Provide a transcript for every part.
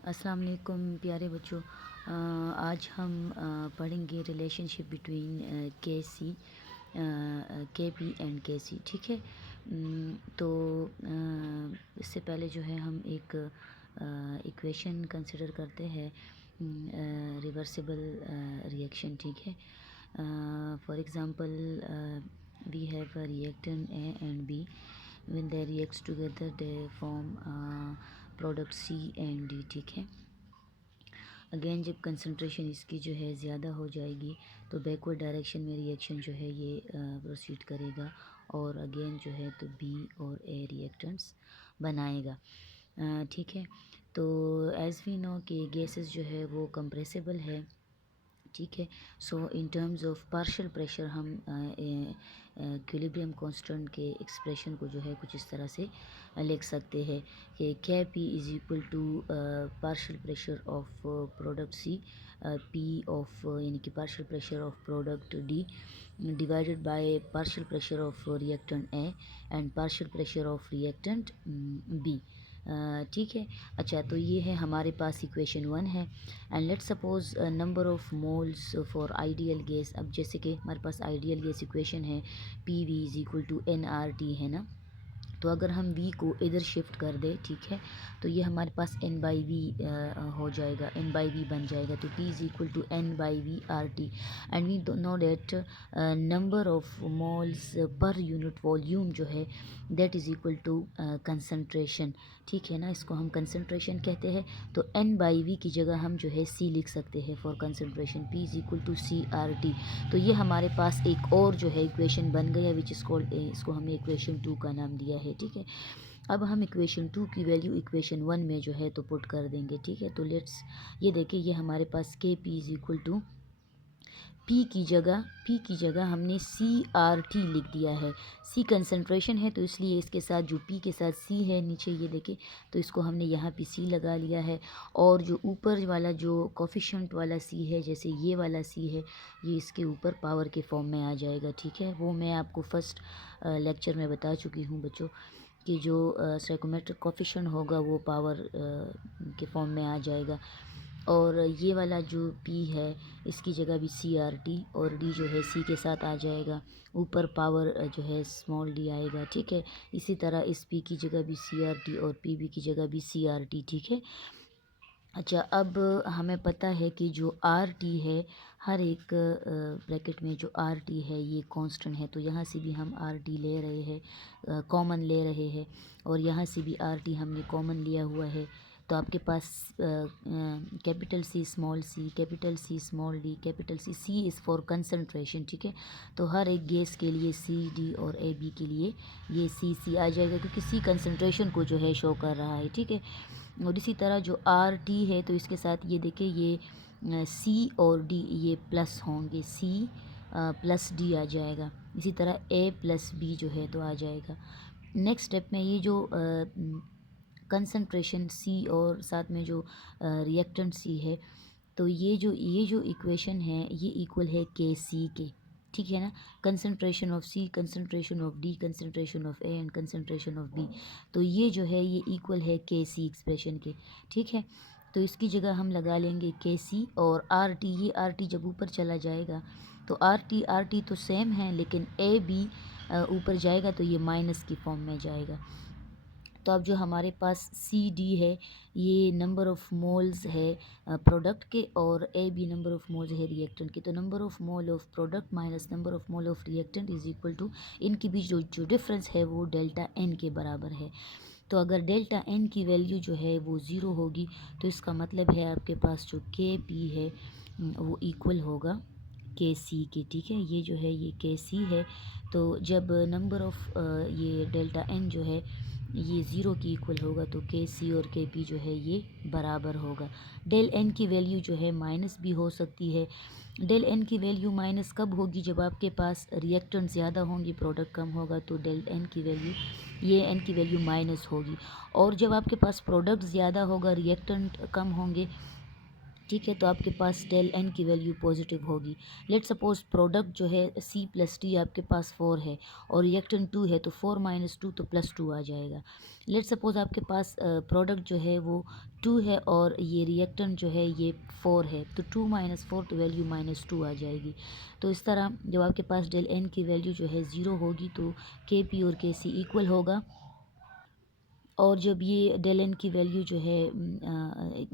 अस्सलाम वालेकुम प्यारे बच्चों। आज हम पढ़ेंगे relationship between K P and के सी। ठीक है। तो इससे पहले जो है हम एक इक्वेशन कंसिडर करते हैं, रिवर्सिबल रिएक्शन। ठीक है। For example we have a reactant A and B. when they reacts together they form product C and D. ठीक है। अगेन जब कंसंट्रेशन इसकी जो है ज़्यादा हो जाएगी तो बैकवर्ड डायरेक्शन में रिएक्शन जो है ये प्रोसीड करेगा और अगेन जो है तो बी और ए रिएक्टेंट्स बनाएगा। ठीक है। तो एज़ वी नो कि गैसेस जो है वो कंप्रेसिबल है। ठीक है। So in terms of partial pressure हम इक्विलिब्रियम कांस्टेंट के एक्सप्रेशन को जो है कुछ इस तरह से लिख सकते हैं कि K P is equal to partial pressure of product C, P of यानी कि partial pressure of product D divided by partial pressure of reactant A and partial pressure of reactant B. ठीक है। अच्छा, तो ये है हमारे पास इक्वेशन 1 है। And let's suppose number of moles for ideal gas. अब जैसे कि हमारे पास आइडियल गैस इक्वेशन है P V is equal to N R T, है ना। तो अगर हम v को इधर शिफ्ट कर दें, ठीक है, तो ये हमारे पास n बाई वी हो जाएगा, n बाई वी बन जाएगा। तो t is equal to n by V R T and we know that number of moles per unit volume जो है that is equal to concentration. ठीक है ना, इसको हम कंसनट्रेशन कहते हैं। तो n बाई वी की जगह हम जो है c लिख सकते हैं for concentration, p is equal to C R T. तो ये हमारे पास एक और जो है इक्वेशन बन गया विच इज़ कॉल्ड, इसको हमने इक्वेशन 2 का नाम दिया है। ठीक है। अब हम इक्वेशन 2 की वैल्यू इक्वेशन 1 में जो है तो पुट कर देंगे। ठीक है। तो लेट्स ये देखिए, ये हमारे पास K P is equal to P की जगह हमने सी आर टी लिख दिया है। C कंसंट्रेशन है तो इसलिए इसके साथ जो P के साथ C है नीचे, ये देखें, तो इसको हमने यहाँ पे C लगा लिया है। और जो ऊपर वाला जो कोफिशिएंट वाला C है, जैसे ये वाला C है, ये इसके ऊपर पावर के फॉर्म में आ जाएगा। ठीक है। वो मैं आपको फर्स्ट लेक्चर में बता चुकी हूँ बच्चों कि जो स्टोइकोमेट्रिक कोफिशिएंट होगा वो पावर के फॉर्म में आ जाएगा। और ये वाला जो P है इसकी जगह भी सी आर टी और D जो है C के साथ आ जाएगा, ऊपर पावर जो है स्मॉल d आएगा। ठीक है। इसी तरह इस P की जगह भी सी आर टी और PB की जगह भी सी आर टी। ठीक है। अच्छा, अब हमें पता है कि जो आर टी है, हर एक ब्रैकेट में जो आर टी है ये कांस्टेंट है। तो यहाँ से भी हम आर टी ले रहे हैं, कॉमन ले रहे हैं, और यहाँ से भी आर टी हमने कॉमन लिया हुआ है। तो आपके पास capital C small C, capital C small D, capital C, C is for concentration. ठीक है। तो हर एक गैस के लिए सी डी और ए बी के लिए ये सी सी आ जाएगा क्योंकि सी कंसंट्रेशन को जो है शो कर रहा है। ठीक है। और इसी तरह जो आर टी है तो इसके साथ ये देखिए, ये सी और डी ये प्लस होंगे, सी प्लस डी आ जाएगा। इसी तरह ए प्लस बी जो है तो आ जाएगा। नेक्स्ट स्टेप में ये जो कंसंट्रेशन सी और साथ में जो रिएक्टेंट सी है, तो ये जो इक्वेशन है ये इक्वल है के सी के। ठीक है ना। Concentration of C, concentration of D, concentration of A and concentration of B, तो ये जो है ये इक्वल है के सी एक्सप्रेशन के। ठीक है। तो इसकी जगह हम लगा लेंगे के सी और आर टी। ये आर टी जब ऊपर चला जाएगा तो आर टी तो सेम है, लेकिन ए बी ऊपर जाएगा तो ये माइनस की फॉर्म में जाएगा। तो अब जो हमारे पास सी डी है ये नंबर ऑफ़ मोल्स है प्रोडक्ट के, और A B number of moles है रिएक्टेंट के। तो number of mole of product minus number of mole of reactant is equal to, इनके बीच जो डिफरेंस है वो डेल्टा एन के बराबर है। तो अगर डेल्टा एन की वैल्यू जो है वो ज़ीरो होगी तो इसका मतलब है आपके पास जो के पी है वो इक्वल होगा के सी के। ठीक है। ये जो है ये के सी है। तो जब नंबर ऑफ़ ये डेल्टा एन जो है ये ज़ीरो की इक्वल होगा तो के सी और के पी जो है ये बराबर होगा। डेल एन की वैल्यू जो है माइनस भी हो सकती है। डेल एन की वैल्यू माइनस कब होगी? जब आपके पास रिएक्टेंट ज़्यादा होंगी, प्रोडक्ट कम होगा, तो डेल एन की वैल्यू, ये एन की वैल्यू माइनस होगी। और जब आपके पास प्रोडक्ट ज़्यादा होगा, रिएक्टेंट कम होंगे, ठीक है। तो आपके पास डेल एन की वैल्यू पॉजिटिव होगी। लेट सपोज प्रोडक्ट जो है सी प्लस टी आपके पास 4 है और रिएक्टेंट 2 है, तो 4 माइनस 2 तो प्लस 2 आ जाएगा। लेट सपोज आपके पास प्रोडक्ट जो है वो 2 है और ये रिएक्टेंट जो है ये 4 है, तो 2 माइनस 4 तो वैल्यू माइनस 2 आ जाएगी। तो इस तरह जब आपके पास डेल एन की वैल्यू जो है ज़ीरो होगी तो के पी और के सी इक्वल होगा। और जब ये डेल एन की वैल्यू जो है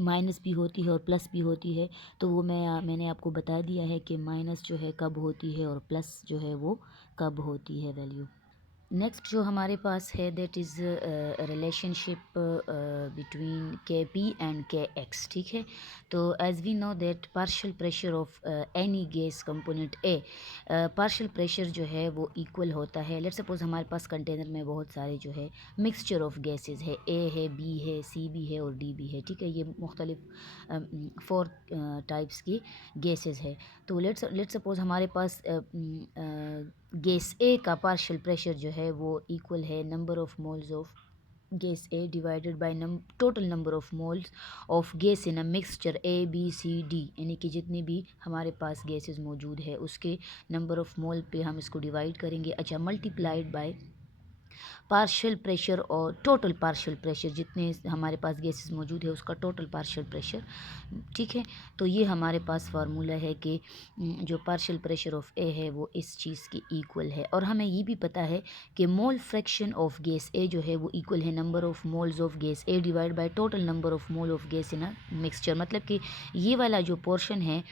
माइनस भी होती है और प्लस भी होती है, तो वो मैंने आपको बता दिया है कि माइनस जो है कब होती है और प्लस जो है वो कब होती है वैल्यू। नेक्स्ट जो हमारे पास है that is relationship between K P and K X. ठीक है। तो as we know that partial pressure of any gas component A, partial pressure जो है वो इक्वल होता है। लेट्स सपोज हमारे पास कंटेनर में बहुत सारे जो है मिक्सचर ऑफ गैसेस है, ए है, बी है, सी भी है और डी भी है। ठीक है। ये मुख्तलिफ 4 टाइप्स की गैसेस है। तो लेट्स सपोज हमारे पास गैस ए का पार्शियल प्रेशर जो है वो इक्वल है number of moles of gas A divided by total number of moles of gas in a mixture A B C D, यानी कि जितनी भी हमारे पास गैसेस मौजूद है उसके नंबर ऑफ मोल पे हम इसको डिवाइड करेंगे। अच्छा, मल्टीप्लाइड बाय पार्शियल प्रेशर और टोटल पार्शियल प्रेशर, जितने हमारे पास गैसेस मौजूद है उसका टोटल पार्शियल प्रेशर। ठीक है। तो ये हमारे पास फार्मूला है कि जो पार्शियल प्रेशर ऑफ ए है वो इस चीज़ की इक्वल है। और हमें ये भी पता है कि मोल फ्रैक्शन ऑफ गैस ए जो है वो इक्वल है number of moles of gas A divide by total number of mole of gas in a mixture. मतलब कि ये वाला जो पोर्शन है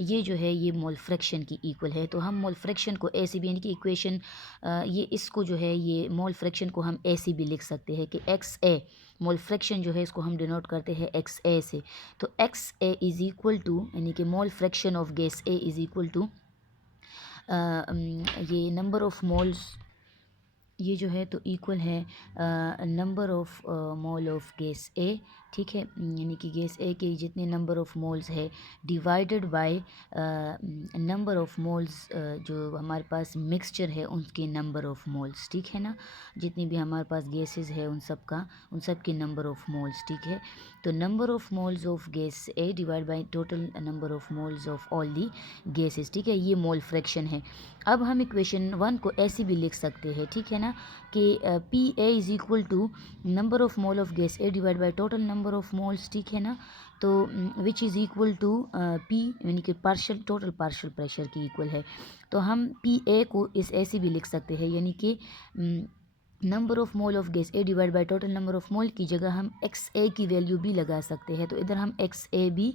ये जो है ये मोल फ्रैक्शन की इक्वल है। तो हम मोल फ्रैक्शन को ऐसे भी, यानी कि इक्वेशन ये इसको जो है ये मोल फ्रैक्शन को हम ऐसे भी लिख सकते हैं कि एक्स ए, मोल फ्रैक्शन जो है इसको हम डिनोट करते हैं एक्स ए से। तो X A is equal to, यानी कि mole fraction of gas A is equal to ये नंबर ऑफ मोल्स, ये जो है तो इक्वल है number of mole of gas A. ठीक है। यानी कि गैस ए के जितने नंबर ऑफ मोल्स है divided by number of moles जो हमारे पास मिक्सचर है उनके नंबर ऑफ मोल्स। ठीक है ना, जितनी भी हमारे पास गैसेस है उन सब के नंबर ऑफ मोल्स। ठीक है। तो number of moles of gas A divide by total number of moles of all the gases. ठीक है। ये मोल फ्रैक्शन है। अब हम इक्वेशन 1 को ऐसे भी लिख सकते हैं, ठीक है ना, कि P A is equal to number of mole of gas A divide by total number of moles. ठीक है ना। तो which is equal to P, यानी कि टोटल पार्शियल प्रेशर की इक्वल है। तो हम पी ए को इस ऐसे भी लिख सकते हैं, यानी कि number of mole of gas A divide by total number of मोल की जगह हम एक्स ए की वैल्यू भी लगा सकते हैं। तो इधर हम एक्स ए भी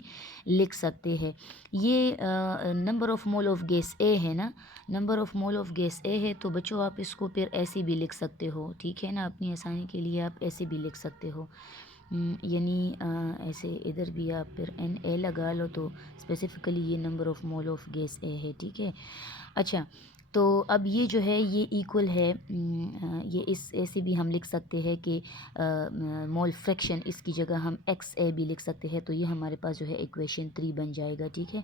लिख सकते हैं। ये number of mole of gas A है ना, number of mole of gas A है। तो बच्चों आप इसको फिर ऐसे भी लिख सकते हो। ठीक है ना, अपनी आसानी के लिए आप ऐसे भी लिख सकते हो। यानी ऐसे इधर भी आप फिर एन ए लगा लो तो स्पेसिफिकली ये number of mole of gas A है। ठीक है। अच्छा, तो अब ये जो है ये इक्वल है, ये इस ऐसे भी हम लिख सकते हैं कि मोल फ्रैक्शन, इसकी जगह हम एक्स ए भी लिख सकते हैं। तो ये हमारे पास जो है इक्वेशन 3 बन जाएगा। ठीक है।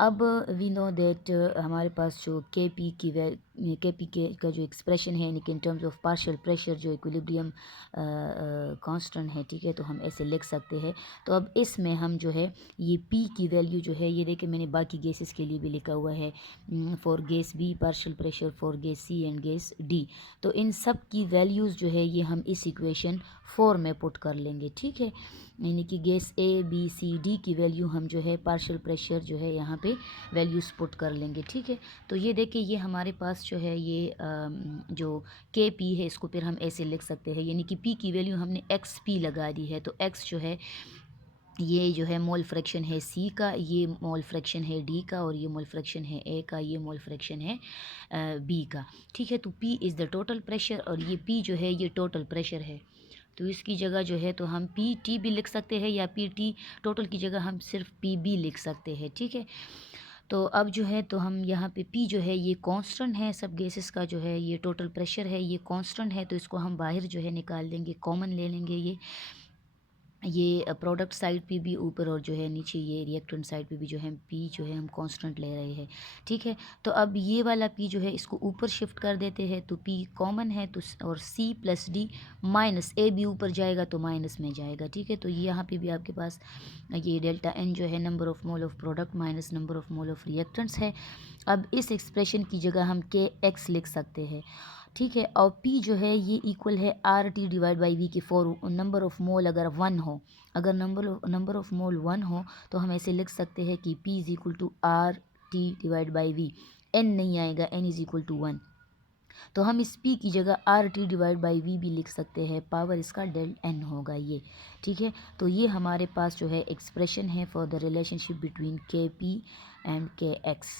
अब वी नो दैट हमारे पास जो के पी के का जो एक्सप्रेशन है, यानी कि इन टर्म्स ऑफ पार्शियल प्रेशर जो इक्विलिब्रियम कांस्टेंट है। ठीक है। तो हम ऐसे लिख सकते हैं। तो अब इसमें हम जो है ये पी की वैल्यू जो है, ये देखिए मैंने बाकी गैसेस के लिए भी लिखा हुआ है, for gas B partial pressure, for gas C and gas D. तो इन सब की वैल्यूज़ जो है ये हम इस इक्वेशन 4 में पुट कर लेंगे। ठीक है। यानी कि gas A B C D की वैल्यू हम जो है पार्शियल प्रेशर जो है यहाँ पे वैल्यूज़ पुट कर लेंगे। ठीक है। तो ये देखिए ये हमारे पास जो है ये जो के पी है इसको फिर हम ऐसे लिख सकते हैं, यानी कि पी की वैल्यू हमने एक्स पी लगा दी है। तो एक्स जो है ये जो है मोल फ्रैक्शन है सी का, ये मोल फ्रैक्शन है डी का, और ये मोल फ्रैक्शन है ए का, ये मोल फ्रैक्शन है बी का। ठीक है। तो P is the total pressure और ये पी जो है ये टोटल प्रेशर है। तो इसकी जगह जो है तो हम पी टी भी लिख सकते हैं, या पी टी टोटल की जगह हम सिर्फ पी बी लिख सकते हैं। ठीक है। तो अब जो है तो हम यहाँ पे पी जो है ये कांस्टेंट है, सब गैसेस का जो है ये टोटल प्रेशर है, ये कांस्टेंट है। तो इसको हम बाहर जो है निकाल देंगे, कॉमन ले लेंगे ये। ये प्रोडक्ट साइड पे भी ऊपर और जो है नीचे ये रिएक्टेंट साइड पे भी जो है पी जो है हम कांस्टेंट ले रहे हैं। ठीक है, तो अब ये वाला पी जो है इसको ऊपर शिफ्ट कर देते हैं, तो पी कॉमन है तो और सी प्लस डी माइनस ए भी ऊपर जाएगा तो माइनस में जाएगा। ठीक है, तो यहाँ पे भी आपके पास ये डेल्टा एन जो है number of mole of product minus number of mole of reactants है। अब इस एक्सप्रेशन की जगह हम के एक्स लिख सकते हैं। ठीक है, और P जो है ये इक्वल है R T divide by V के फॉर नंबर ऑफ मोल अगर वन हो, अगर नंबर ऑफ मोल वन हो तो हम ऐसे लिख सकते हैं कि P is equal to R T divide by V. N नहीं आएगा, N is equal to one, तो हम इस P की जगह R T divide by V भी लिख सकते हैं, पावर इसका डेल एन होगा ये। ठीक है, तो ये हमारे पास जो है एक्सप्रेशन है for the relationship between K P and K x.